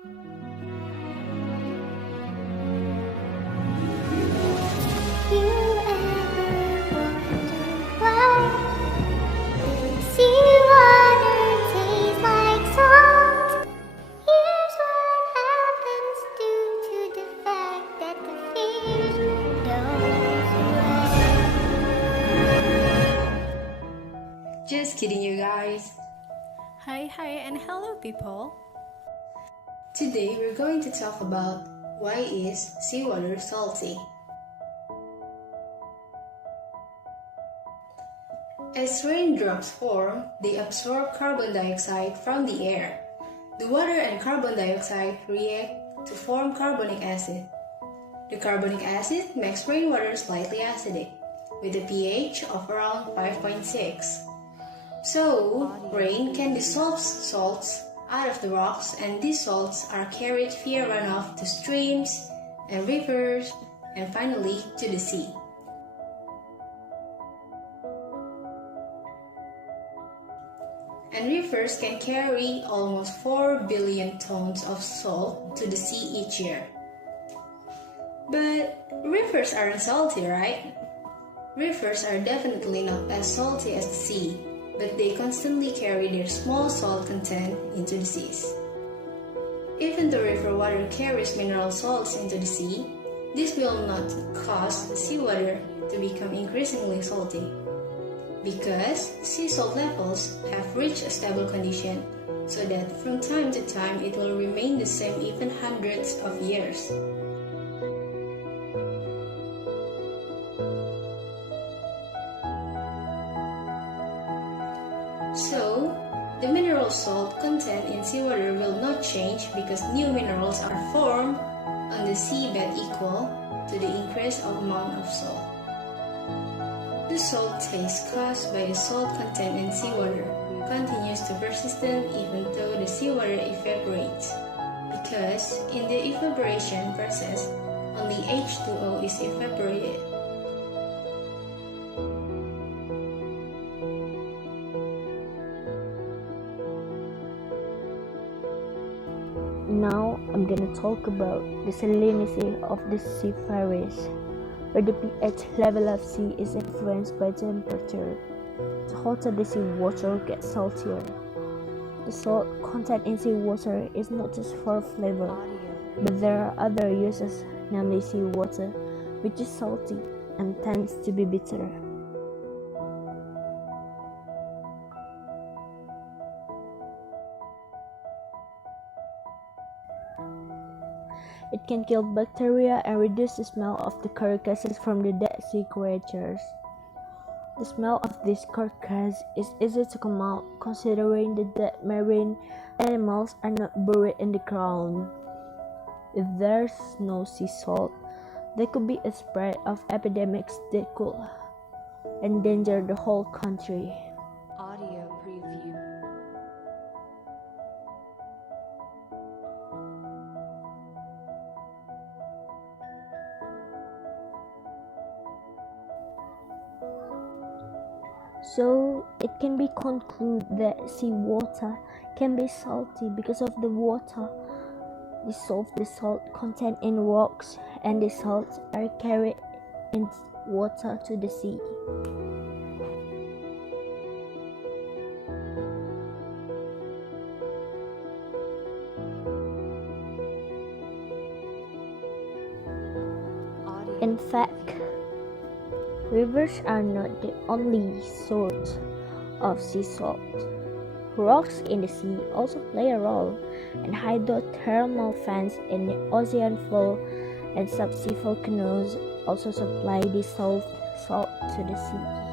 Seawater tastes like salt. Here's what happens due to the fact that the fish don't swim. Just kidding, you guys. Hi and hello people. Today we're going to talk about why is seawater salty. As raindrops form, they absorb carbon dioxide from the air. The water and carbon dioxide react to form carbonic acid. The carbonic acid makes rainwater slightly acidic, with a pH of around 5.6. So, rain can dissolve salts out of the rocks, and these salts are carried via runoff to streams and rivers and finally to the sea. And rivers can carry almost 4 billion tons of salt to the sea each year. But rivers aren't salty, right? Rivers are definitely not as salty as the sea, but they constantly carry their small salt content into the seas. Even though river water carries mineral salts into the sea, this will not cause seawater to become increasingly salty, because sea salt levels have reached a stable condition, so that from time to time it will remain the same even hundreds of years. So, the mineral salt content in seawater will not change because new minerals are formed on the seabed equal to the increase of amount of salt. The salt taste caused by the salt content in seawater continues to persistent even though the seawater evaporates, because in the evaporation process, only H2O is evaporated. Now I'm gonna talk about the salinity of the seafarers, where the pH level of sea is influenced by temperature. The hotter the seawater gets saltier. The salt content in seawater is not just for flavor, but there are other uses, namely seawater, which is salty and tends to be bitter. It can kill bacteria and reduce the smell of the carcasses from the dead sea creatures. The smell of this carcass is easy to come out, considering the dead marine animals are not buried in the ground. If there's no sea salt, there could be a spread of epidemics that could endanger the whole country. Audio preview. So it can be concluded that seawater can be salty because of the water dissolve the salt content in rocks, and the salts are carried in water to the sea. In fact, rivers are not the only source of sea salt. Rocks in the sea also play a role, and hydrothermal vents in the ocean floor and subsea volcanoes also supply dissolved salt to the sea.